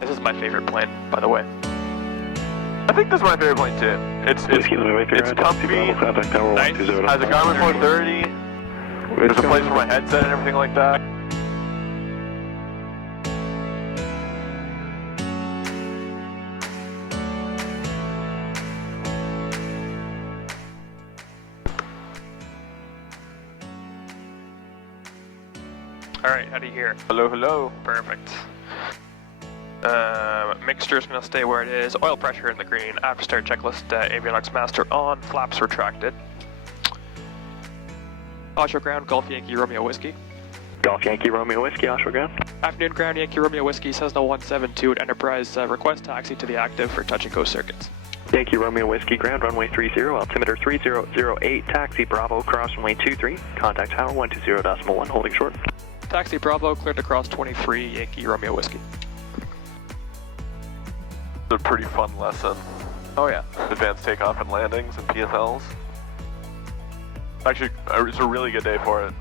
This is my favorite plane, by the way. I think this is my favorite plane too. It's comfy, nice, has a Garmin 430, there's a place for my headset and everything like that. Alright, how do you hear? Hello, hello. Perfect. Mixture's gonna stay where it is. Oil pressure in the green. After start checklist, avionics master on. Flaps retracted. Oshawa ground, Golf Yankee Romeo Whiskey. Golf Yankee Romeo Whiskey, Oshawa ground. Afternoon ground, Yankee Romeo Whiskey, Cessna 172 at Enterprise. Request taxi to the active for touch and go circuits. Yankee Romeo Whiskey ground, runway 30, altimeter 3008, taxi Bravo, cross runway 23, contact tower 120.1, holding short. Taxi Bravo, cleared to cross 23, Yankee Romeo Whiskey. It's a pretty fun lesson. Oh yeah. Advanced takeoff and landings and PFLs. Actually, it's a really good day for it.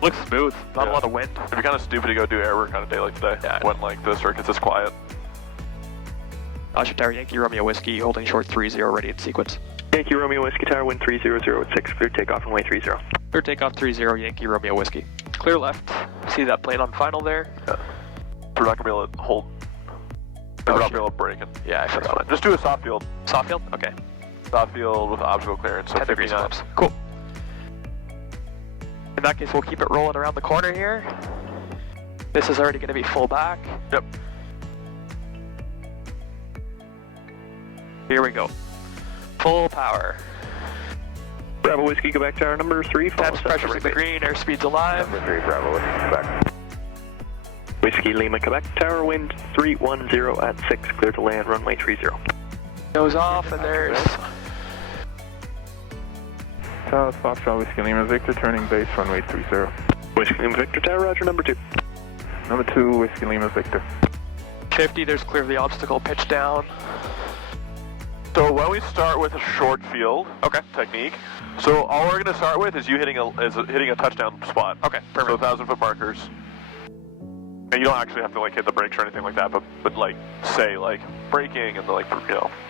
Looks smooth, not a lot of wind. It'd be kind of stupid to go do air work on a day like today, when like the circuit's is quiet. Oshawa Tower, Yankee Romeo Whiskey, holding short 30, ready in sequence. Yankee Romeo Whiskey Tower, wind 300 at 6, clear takeoff runway 30. Clear takeoff 30, Yankee Romeo Whiskey. Clear left, see that plane on final there? Yeah. We're not gonna be able to hold. We're not gonna be able to brake it. Yeah, I forgot. Just do a soft field. Soft field? Okay. Soft field with obstacle clearance, so 10 degrees flaps. Cool. In that case, we'll keep it rolling around the corner here. This is already gonna be full back. Yep. Here we go. Full power. Bravo Whiskey, Quebec Tower, number 3. Temps, pressure's in the green, airspeed's alive. Number 3, Bravo Whiskey, Quebec. Whiskey Lima, Quebec Tower, wind 310 at 6, clear to land, runway 30. Goes off, and there's... Tower, Foxtrot, Whiskey Lima, Victor, turning base, runway 30. Whiskey Lima, Victor Tower, roger, number 2. Number 2, Whiskey Lima, Victor. 50, there's clear of the obstacle, pitch down. So why don't we start with a short field technique. So all we're going to start with is you hitting a touchdown spot. Okay, perfect. So 1,000-foot markers. And you don't actually have to like hit the brakes or anything like that, but like say like braking and the like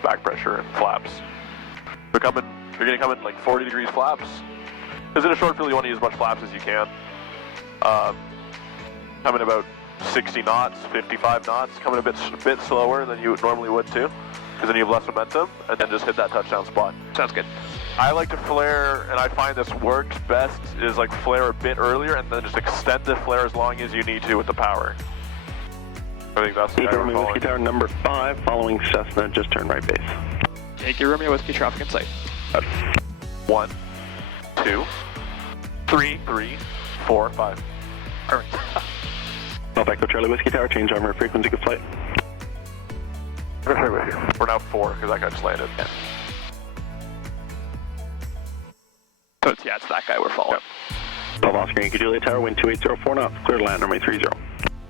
back pressure and flaps. You're going to come in like 40 degrees flaps. Because in a short field you want to use as much flaps as you can. Come in about 60 knots, 55 knots. Come in a bit slower than you normally would too. Because then you have less momentum, and then just hit that touchdown spot. Sounds good. I like to flare, and I find this works best, is like flare a bit earlier, and then just extend the flare as long as you need to with the power. I think that's the Yankee Romeo Whiskey Tower, number 5, following Cessna, just turn right base. Yankee Romeo Whiskey, traffic in sight. 1, 2, 3, 4, 5. Perfect. Alpha Echo Charlie Whiskey Tower, change armor, frequency, good flight. We're now 4, because that guy just landed. Yeah. So it's that guy we're following. Yep. Golf Oscar Yankee Juliet Tower, wind 2804 knots, clear to land, runway 30.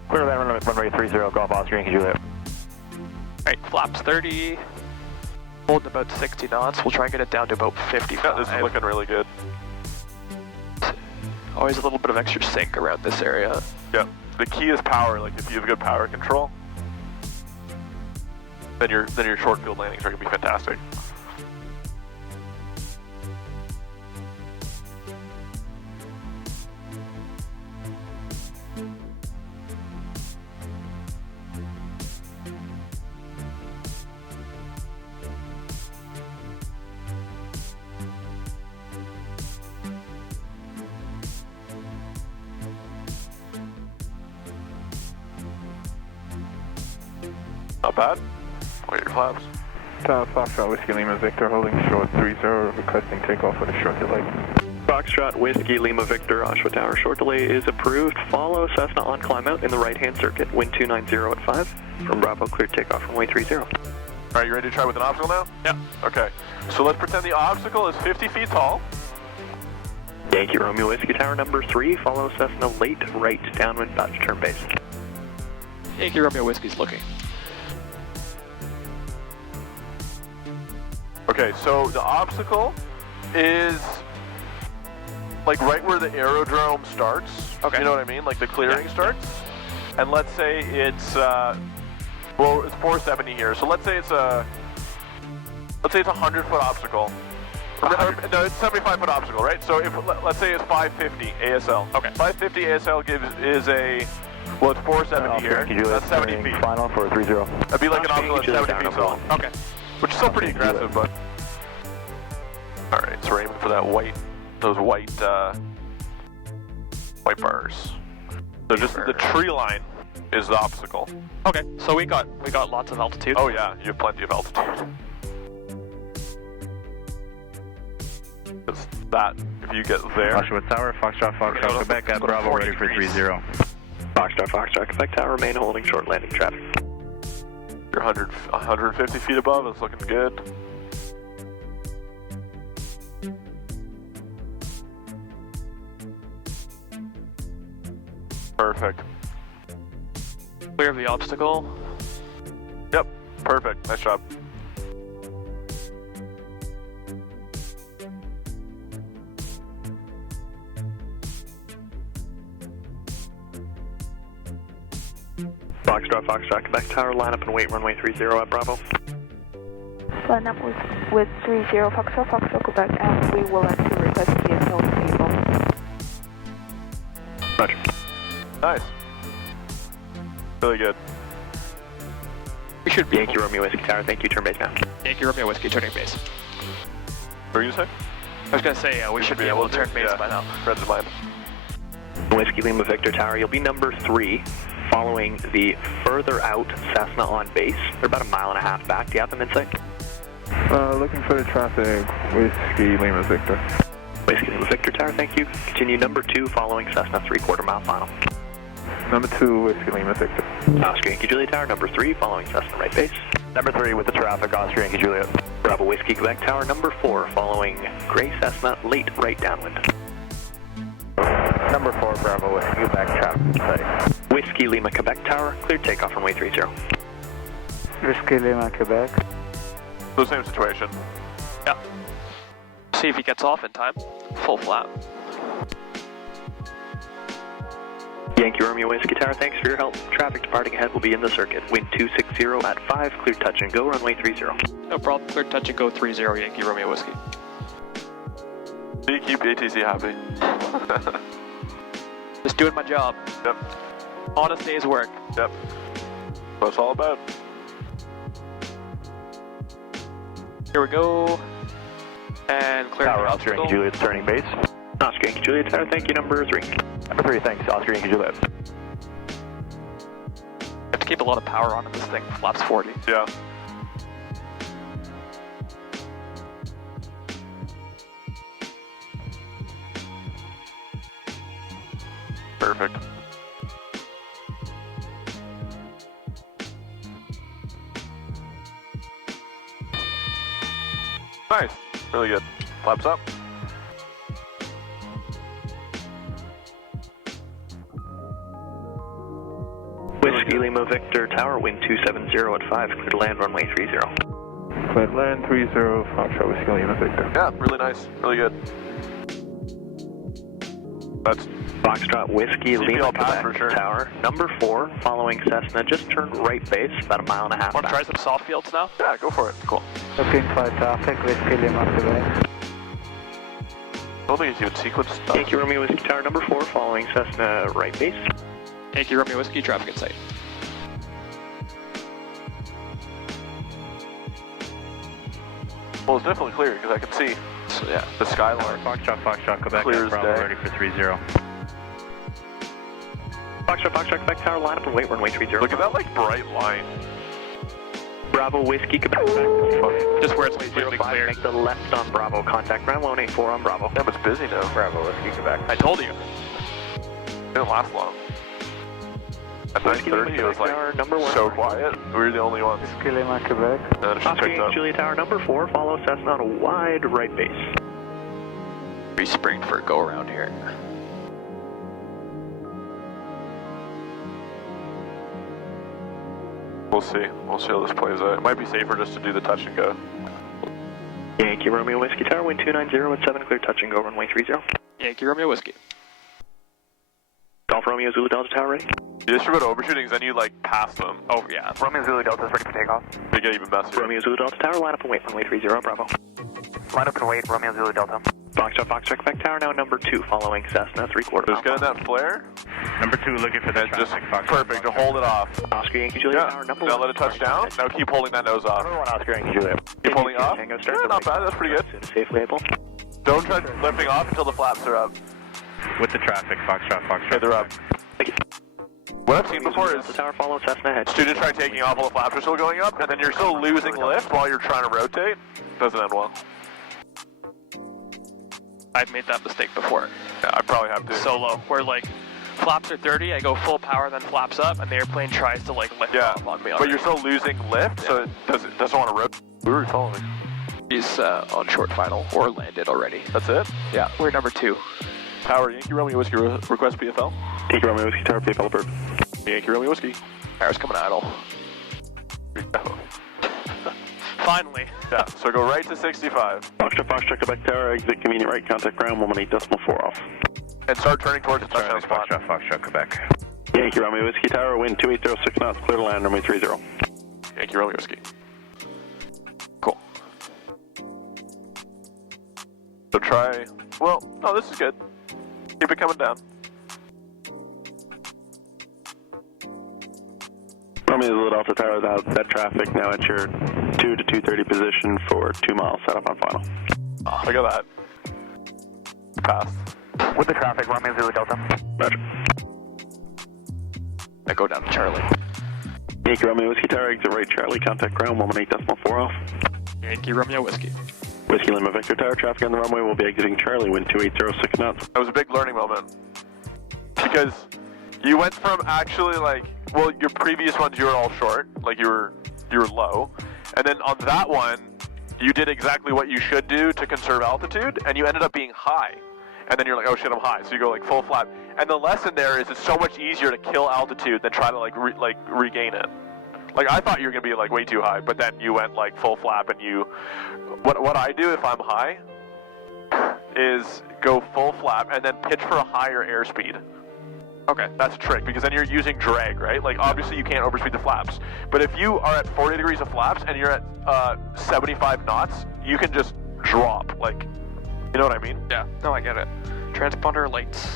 Clear to land, runway 30, Golf Oscar Yankee Juliet. Alright, flaps 30. Holding about 60 knots. We'll try and get it down to about 55. Yeah, this is looking really good. Always a little bit of extra sink around this area. Yeah. The key is power. Like if you have good power control, then your short field landings are going to be fantastic. Not bad. What are your flaps? Tower, Foxtrot, Whiskey Lima, Victor, holding short 30, requesting takeoff with a short delay. Foxtrot, Whiskey Lima, Victor, Oshawa Tower, short delay is approved. Follow Cessna on climb out in the right-hand circuit, wind 290 at 5. From Bravo, clear takeoff, runway 30. Alright, you ready to try with an obstacle now? Yeah. Okay. So let's pretend the obstacle is 50 feet tall. Yankee Romeo Whiskey Tower, number 3, follow Cessna late, right, downwind, about to turn base. Yankee Romeo Whiskey's looking. Okay, so the obstacle is like right where the aerodrome starts. Okay. You know what I mean? Like the clearing starts. And let's say it's Well, it's 470 here, so let's say it's a 100-foot obstacle. No, it's 75-foot obstacle, right? So if let's say it's 550 ASL. Okay. 550 ASL is a, well, it's 470 here. That's 70 feet. Final for 30. That'd be like an obstacle at 70 feet tall. Okay. Which is still pretty aggressive, but. All right, so we're aiming for that those white bars. So just the tree line is the obstacle. Okay, so we got lots of altitude. Oh yeah, you have plenty of altitude. Because that, if you get there. Oshawa Tower, Foxtrot, Quebec at Bravo, ready for 30. Foxtrot, Quebec Tower, remain holding short landing traffic. You're 150 feet above, it's looking good. Perfect. Clear of the obstacle. Yep, perfect, nice job. Foxtrot, Quebec Tower, line up and wait runway 30 at Bravo. Line up with 30, Foxtrot, Quebec, and we will actually request CPL table. Roger. Nice. Really good. We should be. Yankee Romeo Whiskey Tower, thank you, turn base now. Yankee Romeo Whiskey, turning base. What were you going to say? I was going to say, we should be able to turn base by now. Red's mine. Whiskey Lima Victor Tower, you'll be number 3, following the further out Cessna on base. They're about a mile and a half back. Do you have them in sight? Looking for the traffic, Whiskey Lima Victor. Whiskey Lima Victor Tower, thank you. Continue number 2, following Cessna 3/4 mile final. Number 2, Whiskey Lima Victor. Oscar Yankee Juliet Tower, number 3, following Cessna right base. Number 3 with the traffic, Oscar Yankee Juliet. Bravo Whiskey Quebec Tower, number 4, following Gray Cessna, late right downwind. Number 4, Bravo Whiskey Quebec traffic site. Whiskey Lima Quebec Tower, cleared takeoff runway 30. Whiskey Lima Quebec. So same situation. Yeah. See if he gets off in time. Full flap. Yankee Romeo Whiskey Tower, thanks for your help. Traffic departing ahead will be in the circuit. Wind 260 at 5, clear touch and go, runway 30. No problem. Clear touch and go 30 Yankee Romeo Whiskey. You keep ATC happy. Just doing my job. Yep. Honest day's work. Yep. What it's all about. Here we go. And clear Tower, the Oscar obstacle. Yankee Juliet turning base. Oscar Yankee Juliet Tower, thank you, number 3. Number 3, thanks, Oscar Yankee Juliet. Have to keep a lot of power on in this thing. Flaps 40. Yeah. Perfect. Nice. Really good. Flaps up. Whiskey Lima Victor Tower, wind 270 at 5, clear to land runway 30. Clear land 30, Foxtrot, Whiskey Lima Victor. Yeah, really nice. Really good. That's Foxtrot Whiskey CPL Lima pass Quebec for sure. Tower, number 4, following Cessna, just turn right base, about a mile and a half Want to back. try some soft fields now? yeah, go for it. Cool. Looking for traffic, Whiskey Lima Quebec. I don't think it's even sequenced stuff. Yankee Romeo Whiskey Tower, number 4, following Cessna right base. Yankee Romeo Whiskey, traffic in sight. Well, it's definitely clear because I can see So, yeah. the skyline. Foxtrot, Quebec Clear at as Bravo, day. ready for 30. Foxtrot, Quebec Tower, line up and wait, runway 30. Look at that like bright line. Bravo Whiskey Quebec Tower. Just where it's completely 05, clear. make the left on Bravo, contact ground 184 on Bravo. Yeah, but it's busy now. Bravo, Whiskey Quebec. I told you. It didn't last long. At Whiskey 9:30 it was Tower, like number 1. so quiet. We were the only ones. Whiskey Lima Quebec. And then it just Oscar picked up. Yankee Juliet Tower, number 4, follow Cessna on a wide right base. We springed for a go around here. We'll see. We'll see how this plays out. It might be safer just to do the touch and go. Yankee Romeo Whiskey Tower, wind 290 at 7, clear touch and go, runway 30. Yankee Romeo Whiskey. Golf Romeo Zulu Delta Tower ready. You just about overshootings, then you like pass them. Oh, yeah. Romeo Zulu Delta is ready for takeoff. They get even messier. Romeo Zulu Delta Tower, line up and wait, runway 30, Bravo. Line up and wait, Romeo Zulu Delta. Foxtrot, Quebec Tower, now number 2, following Cessna 3/4. Just getting that flare. Number 2, looking for that Just traffic. perfect to hold it off. Oscar Yankee Juliet Yeah. Tower, number Now 1. let it touch down. Now keep holding that nose off. Number 1, Oscar Yankee Juliet. Keep holding off. Tango, Yeah, start not bad. That's pretty good. As soon as safely able. Don't try lifting off until the flaps are up. With the traffic, Foxtrot. Okay, they're up. What I've seen before is The tower, follow Cessna ahead. students try taking off while the flaps are still going up, and then you're still losing lift while you're trying to rotate. Doesn't end well. I've made that mistake before. Yeah, I probably have to. Solo, where like flaps are 30, I go full power, then flaps up, and the airplane tries to like lift Yeah, off on me. but you're still losing lift, so it doesn't want to rotate. Who are you following? He's on short final or landed already. That's it? Yeah, we're number 2. Tower, Yankee Romeo Whiskey, request PFL. Yankee Romeo Whiskey Tower, PFL approved. Yankee Romeo Whiskey. Tower's coming idle. Finally. Yeah, so go right to 65. Foxtrot, Quebec Tower, exit convenient right, contact ground, 118.4 off. And start turning towards the touchdown spot. Foxtrot, Quebec. Yankee Romeo Whiskey Tower, wind 2806 knots, clear to land, runway 30. Yankee Romeo Whiskey. Cool. So try, well, no, this is good. Keep it coming down. Romeo Zulu Delta Tower, that traffic now at your 2 to 230 position for 2 miles, set up on final. Oh, look at that. Passed. With the traffic, Romeo Zulu Delta. Roger. I go down to Charlie. Yankee Romeo Whiskey Tower, exit right Charlie, contact ground, 118.4 off. Yankee Romeo Whiskey. Whiskey Lima Victor Tower, traffic on the runway will be exiting Charlie, wind 2806 knots. That was a big learning moment. Because you went from actually like, well, your previous ones you were all short, like you were low. And then on that one, you did exactly what you should do to conserve altitude, and you ended up being high. And then you're like, oh shit, I'm high. So you go like full flap. And the lesson there is it's so much easier to kill altitude than try to like regain it. Like I thought you were gonna be like way too high, but then you went like full flap, and you. What I do if I'm high is go full flap and then pitch for a higher airspeed. Okay, that's a trick because then you're using drag, right? Like obviously you can't overspeed the flaps, but if you are at 40 degrees of flaps and you're at 75 knots, you can just drop. Like, you know what I mean? Yeah, no, I get it. Transponder lights.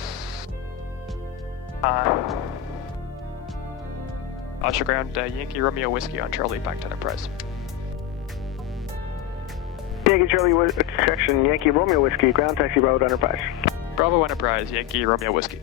Oshawa ground, Yankee Romeo Whiskey on Charlie, back to Enterprise. Yankee Charlie, section Yankee Romeo Whiskey, ground taxi road Enterprise. Bravo Enterprise, Yankee Romeo Whiskey.